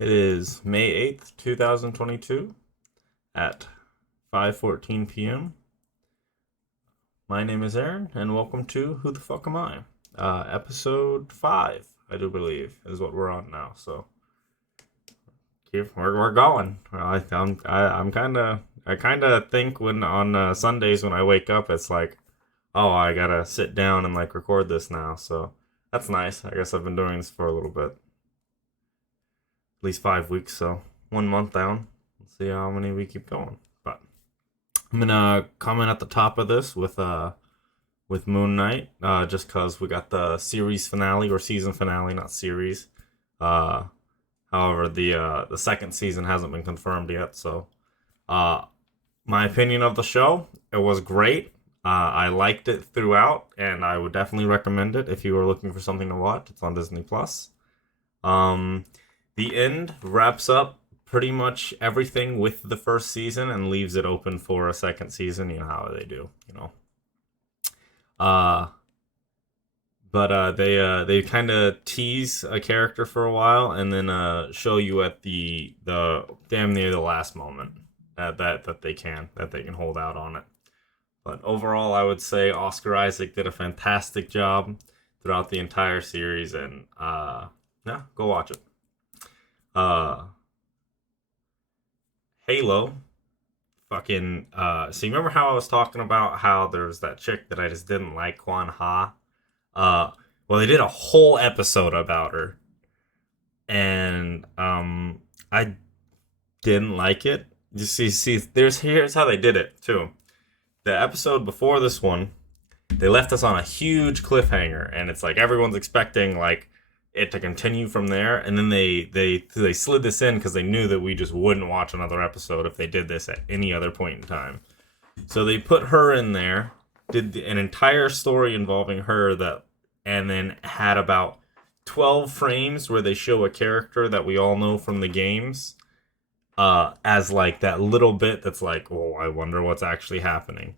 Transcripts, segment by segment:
It is May 8th, 2022 at 5:14 p.m. My name is Aaron and welcome to Who the Fuck Am I? Episode 5, I do believe, is what we're on now. So, we're going. I kind of think when on Sundays when I wake up it's like, "Oh, I got to sit down and like record this now." So, that's nice. I guess I've been doing this for a little bit. At least 5 weeks, so 1 month down. Let's see how many we keep going. But I'm gonna comment at the top of this with Moonknight, just cause we got the series finale or season finale, not series. Uh, However, the second season hasn't been confirmed yet. So, uh, my opinion of the show, it was great. I liked it throughout, and I would definitely recommend it if you were looking for something to watch. It's on Disney Plus. Um, the end wraps up pretty much everything with the first season and leaves it open for a second season. You know how they do, you know. Uh, they kind of tease a character for a while and then show you at the damn near the last moment that they can hold out on it. But overall, I would say Oscar Isaac did a fantastic job throughout the entire series, and yeah, go watch it. Uh, Halo, fucking. So you remember how I was talking about how there's that chick that I just didn't like, Kwan Ha? Uh, well, they did a whole episode about her, and I didn't like it. You see, here's how they did it too. The episode before this one, they left us on a huge cliffhanger, and it's like everyone's expecting like it to continue from there, and then they slid this in because they knew that we just wouldn't watch another episode if they did this at any other point in time. So they put her in there, did an entire story involving her that, and then had about 12 frames where they show a character that we all know from the games, as like that little bit that's like, oh, I wonder what's actually happening.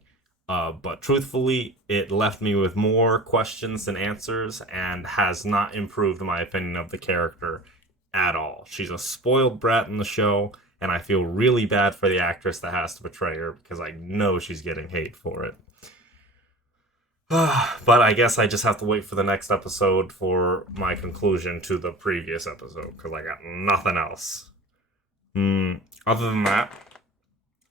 But truthfully, it left me with more questions than answers and has not improved my opinion of the character at all. She's a spoiled brat in the show, and I feel really bad for the actress that has to portray her because I know she's getting hate for it. But I guess I just have to wait for the next episode for my conclusion to the previous episode because I got nothing else. Other than that,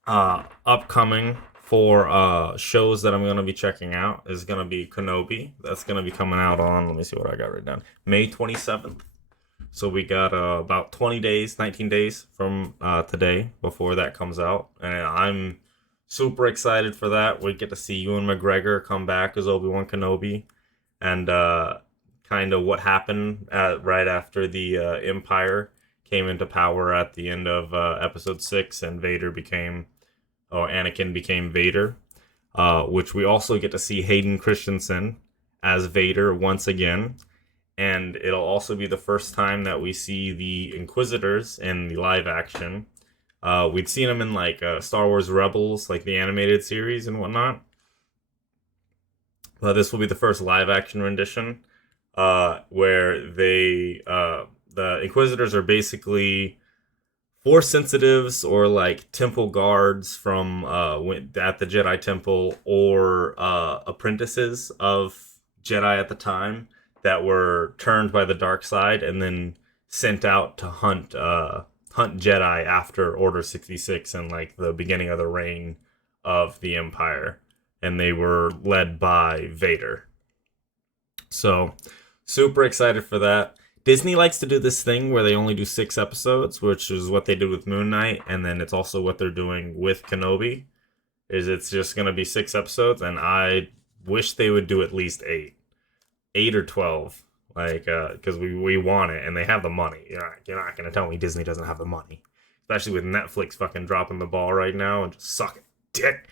upcoming for shows that I'm gonna be checking out is gonna be Kenobi. That's gonna be coming out on, let me see what I got written down, May 27th. So we got about 20 days, 19 days from today before that comes out, and I'm super excited for that. We get to see Ewan McGregor come back as Obi-Wan Kenobi, and kind of what happened right after the Empire came into power at the end of Episode 6, and Anakin became Vader, which we also get to see Hayden Christensen as Vader once again. And it'll also be the first time that we see the Inquisitors in the live action. We'd seen them in like Star Wars Rebels, like the animated series and whatnot. But this will be the first live action rendition, where the Inquisitors are basically Force sensitives or like temple guards from at the Jedi Temple, or apprentices of Jedi at the time that were turned by the dark side and then sent out to hunt Jedi after Order 66 and like the beginning of the reign of the Empire, and they were led by Vader. So super excited for that. Disney likes to do this thing where they only do 6 episodes, which is what they did with Moonknight, and then it's also what they're doing with Kenobi. It's just gonna be 6 episodes, and I wish they would do at least 8 or 12, like because we want it and they have the money. You're not gonna tell me Disney doesn't have the money, especially with Netflix fucking dropping the ball right now and just sucking dick.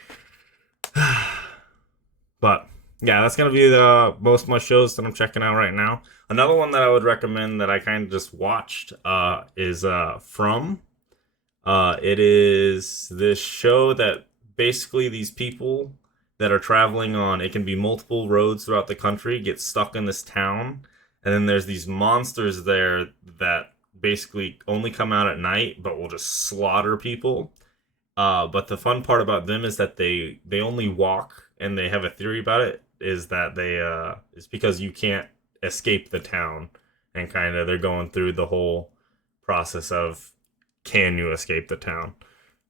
But yeah, that's gonna be the most of my shows that I'm checking out right now. Another one that I would recommend that I kind of just watched is From. It is this show that basically these people that are traveling on, it can be multiple roads throughout the country, get stuck in this town, and then there's these monsters there that basically only come out at night, but will just slaughter people. But the fun part about them is that they only walk, and they have a theory about it is that they it's because you can't escape the town, and kind of they're going through the whole process of can you escape the town.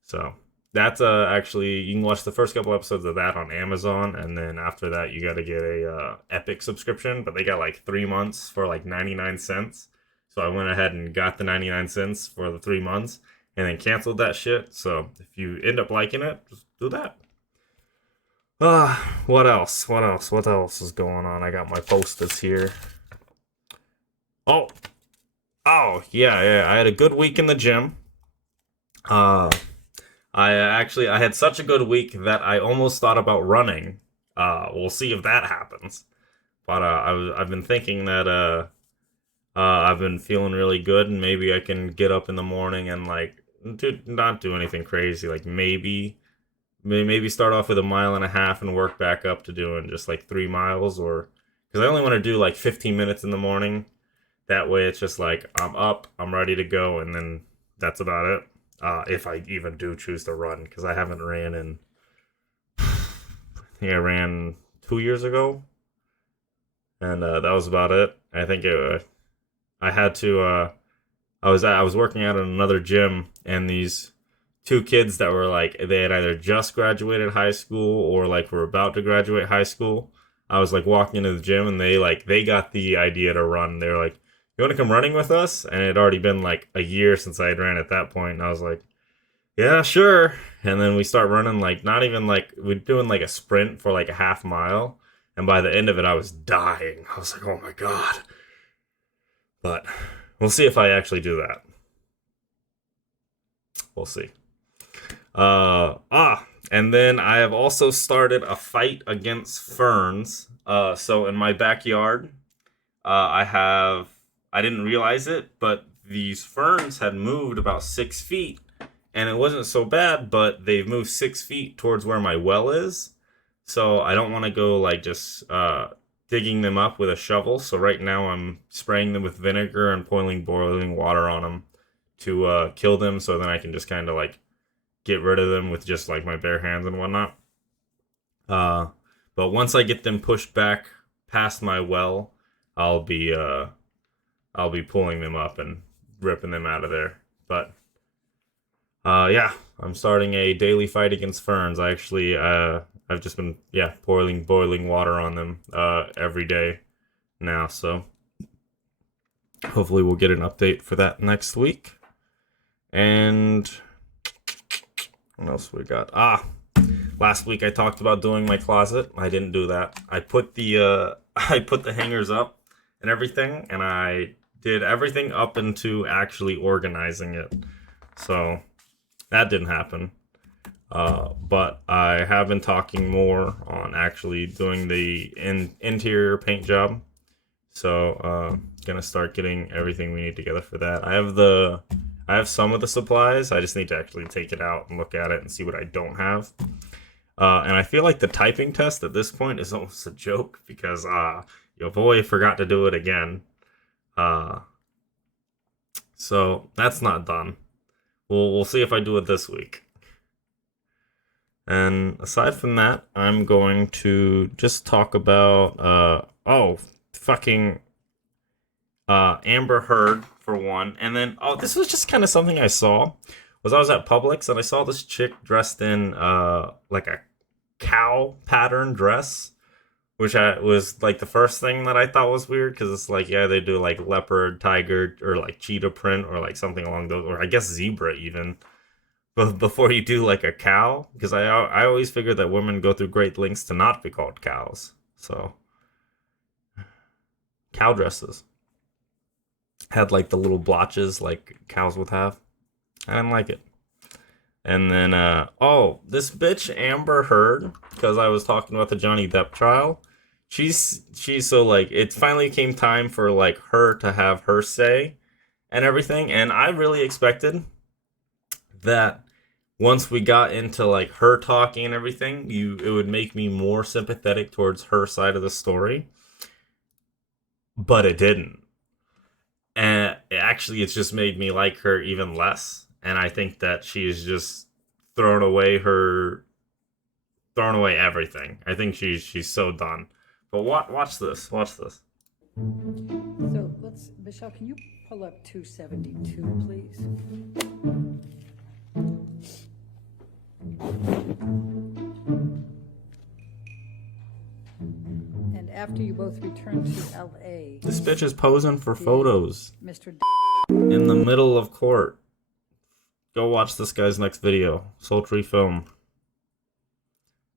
So that's actually you can watch the first couple episodes of that on Amazon, and then after that you got to get a Epic subscription, but they got like 3 months for like 99 cents. So I went ahead and got the 99 cents for the 3 months, and then canceled that shit. So if you end up liking it, just do that. What else? What else? What else is going on? I got my posters here. Oh, yeah. I had a good week in the gym. Uh, I had such a good week that I almost thought about running. We'll see if that happens. But I've been thinking that I've been feeling really good, and maybe I can get up in the morning and like not do anything crazy. Like maybe start off with a mile and a half and work back up to doing just like 3 miles, or because I only want to do like 15 minutes in the morning. That way it's just like I'm up, I'm ready to go, and then that's about it. If I even do choose to run, because I haven't ran in, I think I ran 2 years ago, and that was about it. I think I had to. I was working out in another gym, and these two kids that were like they had either just graduated high school or like were about to graduate high school. I was like walking into the gym, and they got the idea to run. They were like, "You want to come running with us?" And it had already been like a year since I had ran at that point, and I was like, "Yeah, sure." And then we start running, like not even like we're doing like a sprint for like a half mile, and by the end of it, I was dying. I was like, "Oh my god!" But we'll see if I actually do that. We'll see. And then I have also started a fight against ferns. So in my backyard, I didn't realize it, but these ferns had moved about 6 feet, and it wasn't so bad, but they've moved 6 feet towards where my well is. So I don't want to go like just digging them up with a shovel. So right now I'm spraying them with vinegar and pouring boiling water on them to kill them. So then I can just kind of like get rid of them with just like my bare hands and whatnot. Uh, but once I get them pushed back past my well, I'll be I'll be pulling them up and ripping them out of there. But yeah, I'm starting a daily fight against ferns. I actually I've just been pouring boiling water on them every day now. So hopefully we'll get an update for that next week. And what else we got? Last week I talked about doing my closet. I didn't do that. I put the I put the hangers up and everything, and I did everything up into actually organizing it. So that didn't happen. But I have been talking more on actually doing the interior paint job. So gonna start getting everything we need together for that. I have some of the supplies. I just need to actually take it out and look at it and see what I don't have. And I feel like the typing test at this point is almost a joke because your boy forgot to do it again. So that's not done. We'll see if I do it this week. And aside from that, I'm going to just talk about fucking Amber Heard for one, and then this was just kind of something I saw. I was at Publix and I saw this chick dressed in like a cow pattern dress, which was like the first thing that I thought was weird because it's like they do like leopard, tiger, or like cheetah print or like something along those, or I guess zebra even. But before you do like a cow, because I always figured that women go through great lengths to not be called cows. So cow dresses had like the little blotches like cows would have. I didn't like it. And then this bitch Amber Heard, because I was talking about the Johnny Depp trial. She's so like it finally came time for like her to have her say and everything, and I really expected that once we got into like her talking and everything, it would make me more sympathetic towards her side of the story. But it didn't. And actually, it's just made me like her even less. And I think that she's just thrown away her, thrown away everything. I think she's so done. But watch this. Watch this. So Michelle, can you pull up 272, please? And after you both return to L.A., This bitch is posing for photos Mr. in the middle of court. Go watch this guy's next video. Sultry film.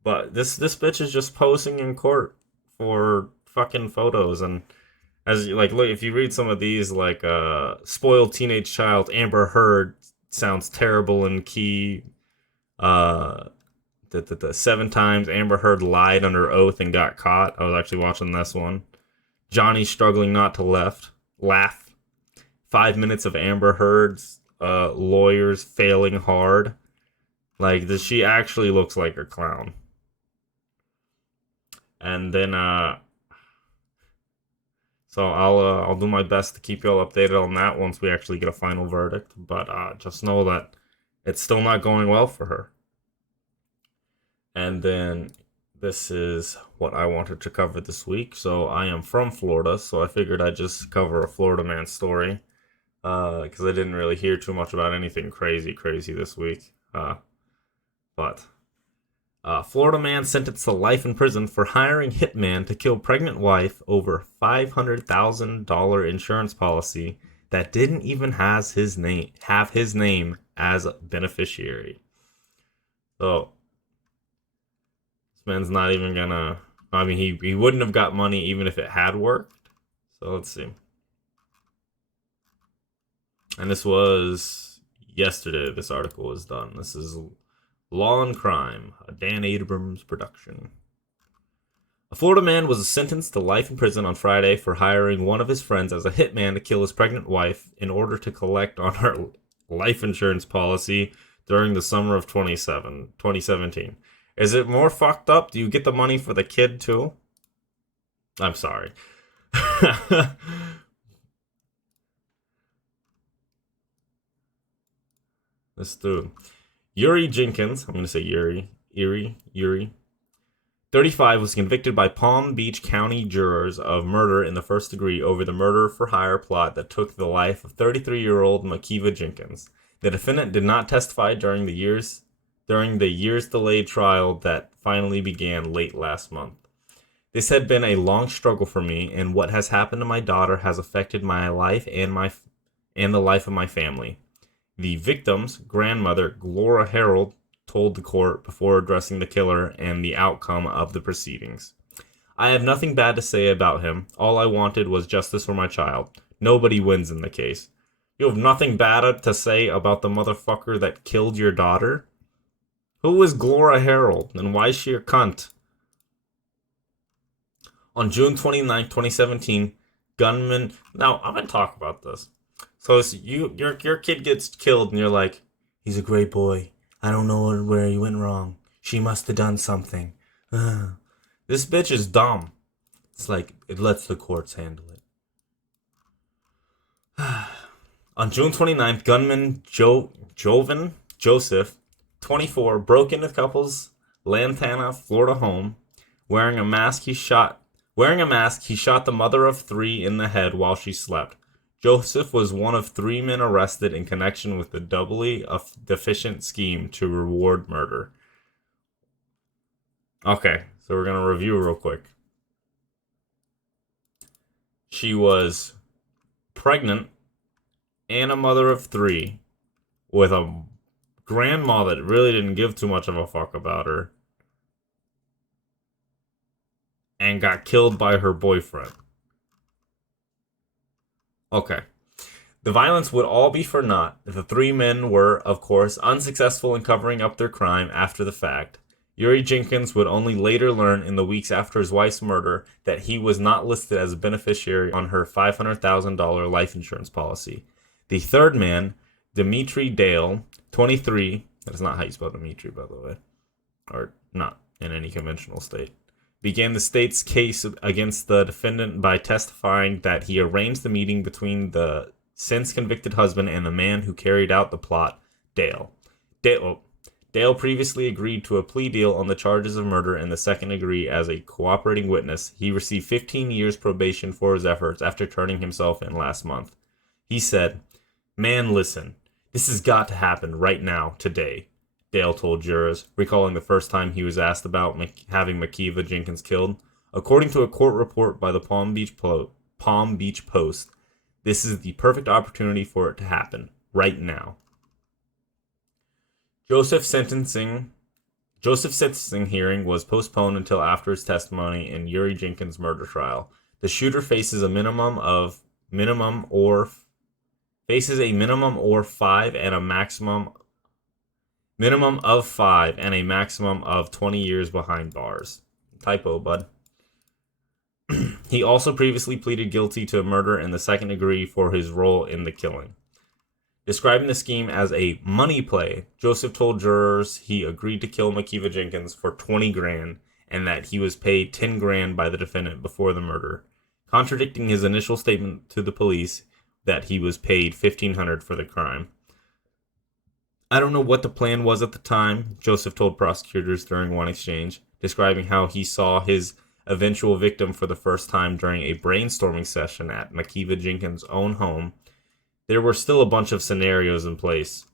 But this bitch is just posing in court for fucking photos. And as like, look, if you read some of these, like spoiled teenage child Amber Heard sounds terrible in key. The 7 times Amber Heard lied under oath and got caught. I was actually watching this one. Johnny struggling not to laugh. 5 minutes of Amber Heard's lawyers failing hard. Like, she actually looks like a clown. And then so I'll do my best to keep y'all updated on that once we actually get a final verdict. But just know that it's still not going well for her. And then this is what I wanted to cover this week. So I am from Florida, so I figured I'd just cover a Florida man story. Because I didn't really hear too much about anything crazy this week. But Florida man sentenced to life in prison for hiring hitman to kill pregnant wife over $500,000 insurance policy that didn't even have his name as a beneficiary. So this man's not even gonna. I mean, he wouldn't have got money even if it had worked. So let's see. And this was yesterday. This article was done. This is Law and Crime, a Dan Abrams production. A Florida man was sentenced to life in prison on Friday for hiring one of his friends as a hitman to kill his pregnant wife in order to collect on her life insurance policy during the summer of 2017. Is it more fucked up? Do you get the money for the kid too? I'm sorry. Let's do Yuri Jenkins. I'm going to say Yuri. 35 was convicted by Palm Beach County jurors of murder in the first degree over the murder for hire plot that took the life of 33-year-old Makiva Jenkins. The defendant did not testify during the years delayed trial that finally began late last month. This had been a long struggle for me, and what has happened to my daughter has affected my life and the life of my family. The victim's grandmother, Gloria Harold, told the court before addressing the killer and the outcome of the proceedings. I have nothing bad to say about him. All I wanted was justice for my child. Nobody wins in the case. You have nothing bad to say about the motherfucker that killed your daughter? Who is Gloria Harold, and why is she a cunt? On June 29, 2017, gunman... Now, I'm going to talk about this. So your kid gets killed, and you're like, he's a great boy. I don't know where he went wrong. She must have done something. This bitch is dumb. It's like, it lets the courts handle it. On June 29th, gunman Joseph, 24, broke into the couple's Lantana, Florida home. Wearing a mask, he shot the mother of 3 in the head while she slept. Joseph was one of 3 men arrested in connection with the doubly deficient scheme to reward murder. Okay, so we're going to review real quick. She was pregnant and a mother of 3 with a grandma that really didn't give too much of a fuck about her and got killed by her boyfriend. Okay. The violence would all be for naught if the 3 men were, of course, unsuccessful in covering up their crime after the fact. Yuri Jenkins would only later learn in the weeks after his wife's murder that he was not listed as a beneficiary on her $500,000 life insurance policy. The third man, Dimitri Dale, 23, that is not how you spell Dimitri, by the way, or not in any conventional state, began the state's case against the defendant by testifying that he arranged the meeting between the since convicted husband and the man who carried out the plot, Dale. Dale previously agreed to a plea deal on the charges of murder in the second degree as a cooperating witness. He received 15 years probation for his efforts after turning himself in last month. He said, "Man, listen, this has got to happen right now, today," Dale told jurors, recalling the first time he was asked about having Makiva Jenkins killed. According to a court report by the Palm Beach Post, this is the perfect opportunity for it to happen, right now. Joseph's sentencing hearing was postponed until after his testimony in Yuri Jenkins' murder trial. The shooter faces a minimum of 5 and a maximum of 20 years behind bars. Typo, bud. He also previously pleaded guilty to murder in the second degree for his role in the killing. Describing the scheme as a money play, Joseph told jurors he agreed to kill Makiva Jenkins for 20 grand and that he was paid 10 grand by the defendant before the murder, contradicting his initial statement to the police that he was paid $1,500 for the crime. "I don't know what the plan was at the time," Joseph told prosecutors during one exchange, describing how he saw his eventual victim for the first time during a brainstorming session at Makiva Jenkins' own home. There were still a bunch of scenarios in place.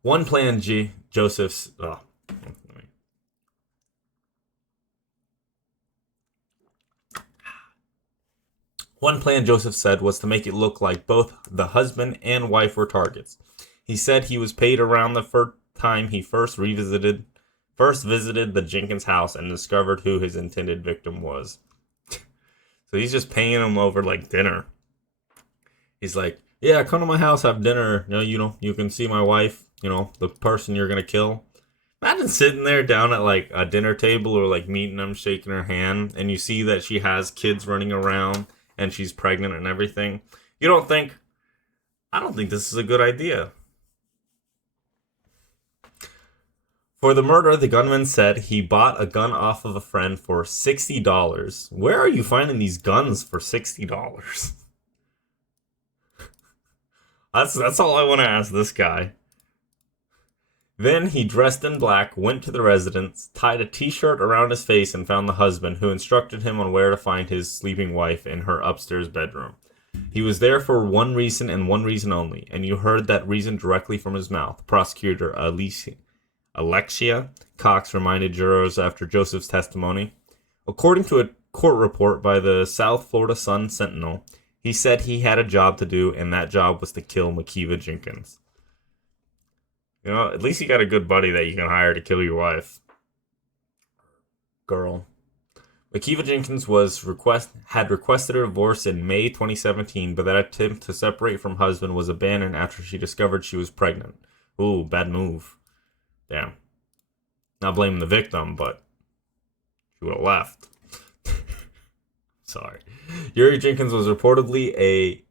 One plan Joseph said was to make it look like both the husband and wife were targets. He said he was paid around the first time he first visited the Jenkins house and discovered who his intended victim was. So he's just paying him over like dinner. He's like, "Yeah, come to my house, have dinner. You can see my wife, the person you're going to kill." Imagine sitting there down at like a dinner table or like meeting them, shaking her hand, and you see that she has kids running around and she's pregnant and everything. I don't think this is a good idea. For the murder, the gunman said he bought a gun off of a friend for $60. Where are you finding these guns for $60? That's all I want to ask this guy. Then he dressed in black, went to the residence, tied a t-shirt around his face, and found the husband, who instructed him on where to find his sleeping wife in her upstairs bedroom. He was there for one reason and one reason only, and you heard that reason directly from his mouth. Prosecutor Alexia Cox reminded jurors after Joseph's testimony. According to a court report by the South Florida Sun-Sentinel, he said he had a job to do, and that job was to kill Makiva Jenkins. At least you got a good buddy that you can hire to kill your wife. Girl. Makiva Jenkins had requested a divorce in May 2017, but that attempt to separate from husband was abandoned after she discovered she was pregnant. Ooh, bad move. Damn. Not blaming the victim, but she would have left. Sorry. Yuri Jenkins was reportedly a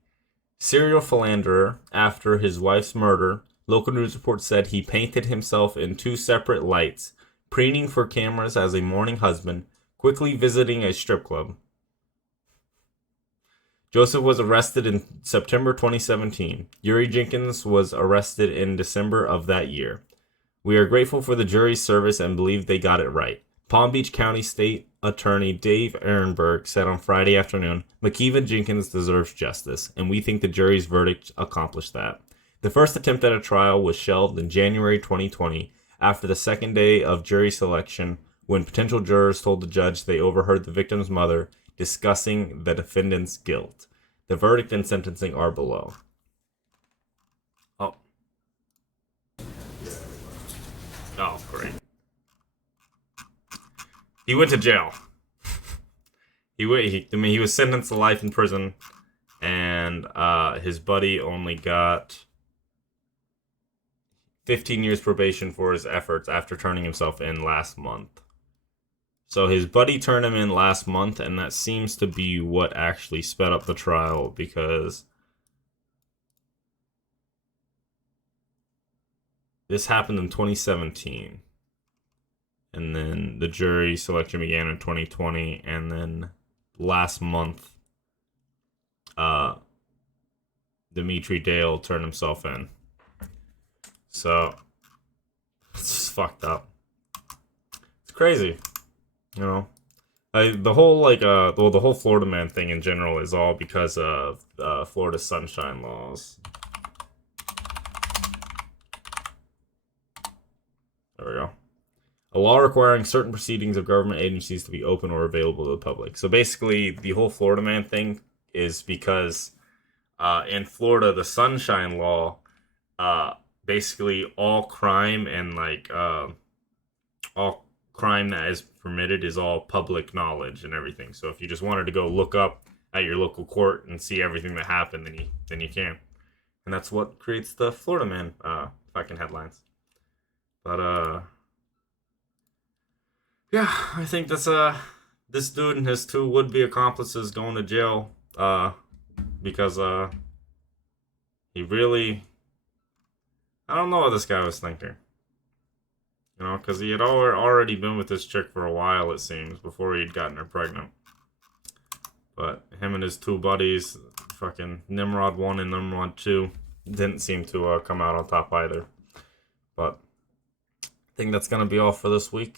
serial philanderer after his wife's murder. Local news reports said he painted himself in 2 separate lights, preening for cameras as a mourning husband, quickly visiting a strip club. Joseph was arrested in September 2017. Yuri Jenkins was arrested in December of that year. "We are grateful for the jury's service and believe they got it right," Palm Beach County State Attorney Dave Ehrenberg said on Friday afternoon. "Makiva Jenkins deserves justice, and we think the jury's verdict accomplished that." The first attempt at a trial was shelved in January 2020 after the second day of jury selection, when potential jurors told the judge they overheard the victim's mother discussing the defendant's guilt. The verdict and sentencing are below. Oh, great. He went to jail. He was sentenced to life in prison, and his buddy only got 15 years probation for his efforts after turning himself in last month. So his buddy turned him in last month, and that seems to be what actually sped up the trial, because this happened in 2017. and then the jury selection began in 2020, and then last month, Dimitri Dale turned himself in. So it's just fucked up. It's crazy, you know. The whole the whole Florida man thing in general is all because of Florida sunshine laws. There we go. A law requiring certain proceedings of government agencies to be open or available to the public. So basically, the whole Florida man thing is because in Florida, the sunshine law, basically all crime and all crime that is permitted is all public knowledge and everything. So if you just wanted to go look up at your local court and see everything that happened, then you can. And that's what creates the Florida man fucking headlines. But yeah, I think that's this dude and his two would-be accomplices going to jail because he really, I don't know what this guy was thinking. You know, because he had already been with this chick for a while, it seems, before he'd gotten her pregnant. But him and his two buddies, fucking Nimrod 1 and Nimrod 2, didn't seem to come out on top either. But I think that's going to be all for this week.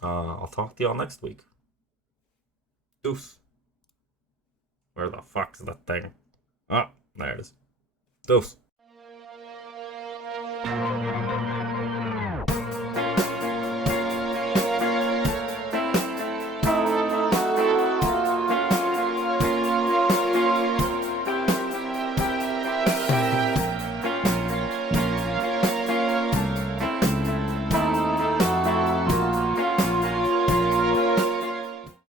I'll talk to y'all next week. Deuce. Where the fuck's the thing? Ah, there it is. Deuce.